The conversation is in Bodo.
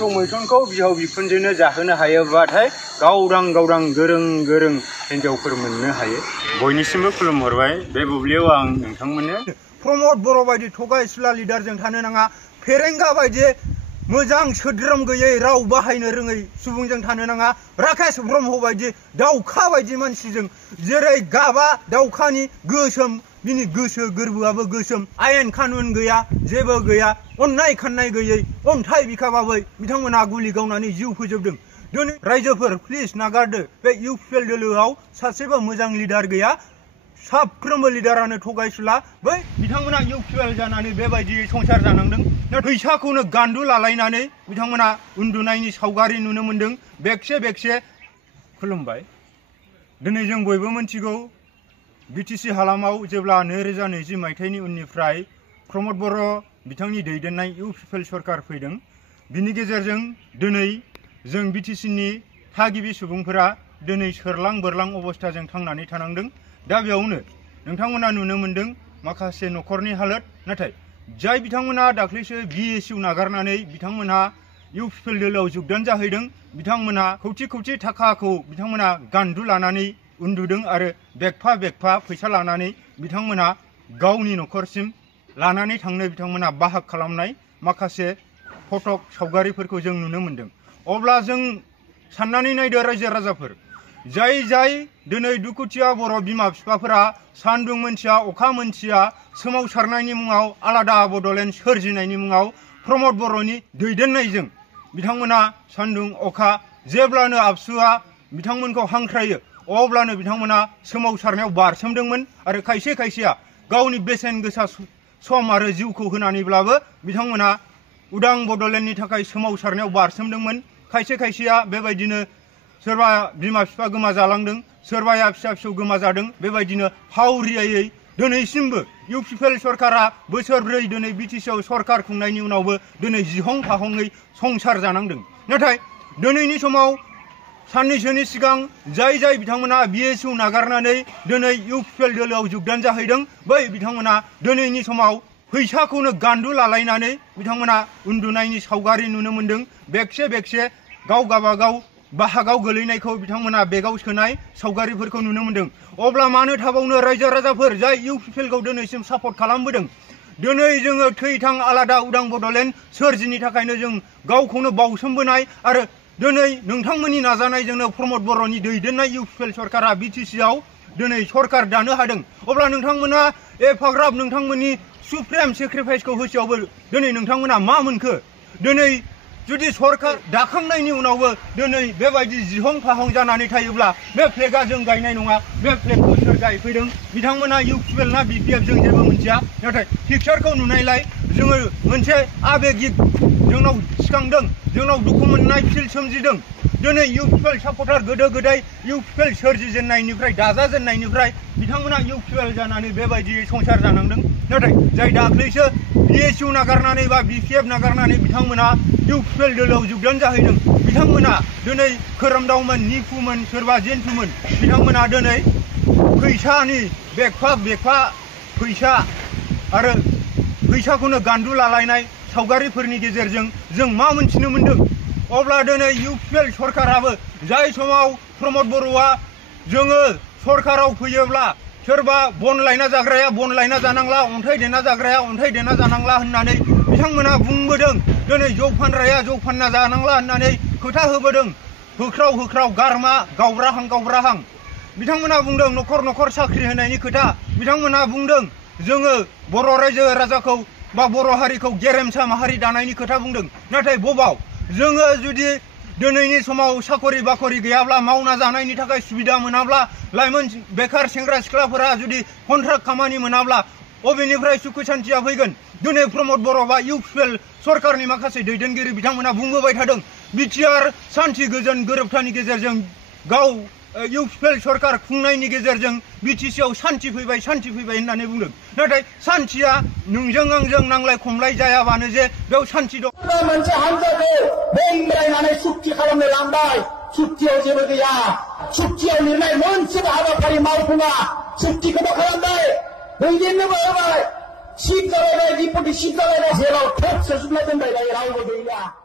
मैथुनखौ बिहाव बिखुनजोनो जाहोनो हायोबाथाय गावदां गावदां गोरों गोरों हिन्जावफोर मोननो हायो। बयनिसिमबो खुलुमहरबाय। बे बुब्लियाव आं नोंथांमोननो प्रमद बर' बायदि थगायसुला लिडारजों थानो नाङा। फेरेंगा बायदि मोजां सोद्रोम गैयै राव बाहायनो रोङै सुबुंजों थानो नाङा। राकेश ब्रह्म बायदि दाउखा बायदि मानसिजों जेरै गाबा दाउखानि गोसोम बिनि गोसो गोरबोआबो गोसोम। आयेन कानुन गैया, जेबो गैया, अननाय खाननाय गैयै अन्थाइ बिखाबाबै बिथांमोना गुलि गावनानै जिउ फोजोबदों। दिनै रायजोफोर प्लिज नागारदो। बे इउपिपिएल दोलोआव सासेबो मोजां लिडार गैया। साफ्रोमबो लिडारानो थगायसुला। बै बिथांमोना इउपिपिएल जानानै बेबायदि संसार जानांदों। फैसाखौनो गान्दु लालायनानै बिथांमोना उन्दुनायनि सावगारि नुनो मोन्दों। बेगसे बेगसे खुलुमबाय। दिनै जों बयबो मिथिगौ बिटिसि हालामाव जेब्ला 2020 मायथाइनि उननिफ्राय प्रमद बर' बिथांनि दैदेननाय इउपिपिएल सरकार फैदों। बिनि गेजेरजों दिनै जों बिटिसिनि थागिबि सुबुंफोरा दिनै सोरलां बोरलां अबस्थाजों थांनानै थानांदों। दा बेयावनो नोंथांमोना नुनो मोन्दों माखासे न'खरनि हालोद। नाथाय जाय बिथांमोना दाख्लैसो बिएसइउ नागारनानै बिथांमोनहा इउपिपिएल दोलोआव जगदान जाहैदों, बिथांमोना खौथि खौथि थाखाखौ बिथांमोना गान्दु लानानै उन्दुदों आरो बेगफा बेगफा फैसा लानानै बिथांमोना गावनि न'खरसिम लानानै थांनो बिथांमोना बाहाग खालामनाय माखासे फटक सावगारिफोरखौ जों नुनो मोन्दों। अब्ला जों साननानै नायदो रायजो राजाफोर, जाय जाय दिनै दुखुथिया बर' बिमा बिफाफोरा सान्दुं मोनथिया अखा मोनथिया सोमावसारनायनि मुङाव आलादा बड'लेण्ड सोरजिनायनि मुङाव प्रमद बर'नि दैदेननायजों बिथांमोना सान्दुं अखा जेब्लानो आबसुआ बिथांमोनखौ हांख्रायो अब्लानो बिथांमोना सोमावसारनायाव बारसोमदोंमोन आरो खायसे खायसेया गावनि बेसेन गोसा सम आरो जिउखौ होनानैब्लाबो बिथांमोना उदां बड'लेण्डनि थाखाय सोमावसारनायाव बारसोमदोंमोन। खायसे खायसेया बेबायदिनो सोरबा बिमा बिफा गोमाजालांदों, सोरबाया फिसा फिसौ गोमाजादों। बेबायदिनो फावरियायै दिनैसिमबो इउपिपिएल सरकारा बोसोरब्रै दिनै बिटिसिआव सरकार खुंनायनि उनावबो दिनै जिहं थाहङै संसार जानांदों। नाथाय दिनैनि समाव साननैसोनि सिगां जाय जाय बिथांमोना बिएसइउ नागारनानै दिनै इउपिपिएल दोलोआव जगदान जाहैदों, बै बिथांमोना दिनैनि समाव फैसाखौनो गान्दु लालायनानै बिथांमोना उन्दुनायनि सावगारि नुनो मोन्दों। बेगसे बेगसे गाव गाबागाव बाहागाव गोलैनायखौ बिथांमोना बेगाव सोनाय सावगारिफोरखौ नुनो मोन्दों। अब्ला मानो थाबावनो रायजो राजाफोर जाय इउपिपिएलखौ दिनैसिम सापर्ट खालामबोदों। दिनै जोङो थैथां आलादा उदां बड'लेण्ड सोरजिनि थाखायनो जों गावखौनो बावसोमबोनाय आरो दिनै नोंथांमोननि नाजानायजोंनो प्रमद बर'नि दैदेननाय इउपिपिएल सरकारा बिटिसिआव दिनै सरकार दानो हादों। अब्ला नोंथांमोना एफाग्राब नोंथांमोननि सुप्रिम सेक्रिफाइसखौ होसेयावबो दिनै नोंथांमोना मा मोनखो? दिनै जुदि सरकार दाखांनायनि उनावबो दिनै बेबायदि जिहं फाहं जानानै थायोब्ला बे फ्लेगआ जों गायनाय नङा। बे फ्लेगखौ सोर गायफैदों? बिथांमोना इउपिपिएल ना बिपिएफ जों जेबो मिथिया। नाथाय पिक्चारखौ नुनायलाय जोङो मोनसे आबेगिक जोंनाव सिखांदों, जोंनाव दुखु मोननाय फिल सोमजिदों। दिनै इउपिपिएल सापर्टार गोदो गोदाय इउपिपिएल सोरजिजेननायनिफ्राय दाजाजेननायनिफ्राय बिथांमोना इउपिपिएल जानानै बेबायदि संसार जानांदों। नाथाय जाय दाख्लैसो बिएसइउ नागारनानै बा बिपिएफ नागारनानै बिथांमोना इउपिपिएल दोलोआव जगदान जाहैदों, बिथांमोना दिनै खोरोमदावमोन, निफुमोन, सोरबा जेन्थुमोन। बिथांमोना दिनै फैसानि बेगफा बेगफा फैसा आरो फैसाखौनो गान्दु लालायनाय सावगारिफोरनि गेजेरजों जों मा मोनथिनो मोन्दों? अब्ला दिनै इउपिपिएल सरकाराबो जाय समाव प्रमद बर'आ जोङो सरकाराव फैयोब्ला सोरबा बन लायना जाग्राया बन लायना जानांला, अन्थाइ देना जाग्राया अन्थाइ देना जानांला होननानै बिथांमोना बुंबोदों। दिनै जौ फानग्राया जौ फानना जानांला होननानै खोथा होबोदों। होख्राव होख्राव गारमा गावब्राहां गावब्राहां बिथांमोना बुंदों न'खर न'खर साख्रि होनायनि खोथा। बिथांमोना बुंदों जोङो बर' रायजो राजाखौ बा बर' हारिखौ गेरेमसा माहारि दानायनि खोथा बुंदों। नाथाय बबाव? जोङो जुदि दिनैनि समाव साखरि बाखरि गैयाब्ला मावना जानायनि थाखाय सुबिदा मोनाब्ला लाइमोन बेखार सेंग्रा सिख्लाफोरा जुदि कन्ट्राक्ट खामानि मोनाब्ला बबेनिफ्राय सुखु सान्थिया फैगोन? दिनै प्रमद बर' बा इउपिपिएल सरकारनि माखासे दैदेनगिरि बिथांमोना बुंबोबाय थादों बिटिआर सान्थि गोजोन गोरोबथानि गेजेरजों गाव इउपिपिएल सरकार खुंनायनि गेजेरजों बिटिसिआव सान्थि फैबाय होननानै बुंदों। नाथाय सान्थिया नोंजों आंजों नांलाय खमलाय जायाबानो जे बेयाव सान्थि दं। मोनसे हानजाखौ बेंग्रायनानै सुक्ति खालामनो लांबाय। सुक्तियाव जेबो गैया। सुक्तियाव लिरनाय मोनसेबो हाबाफारि मावफुङा। सुक्तिखौबो खालामबाय, दैदेननोबो होबाय, सिट जालायबाय, डिपुटि सिट जालायबाय, जेराव थोब सोजोबना दोनबाय रावबो गैला।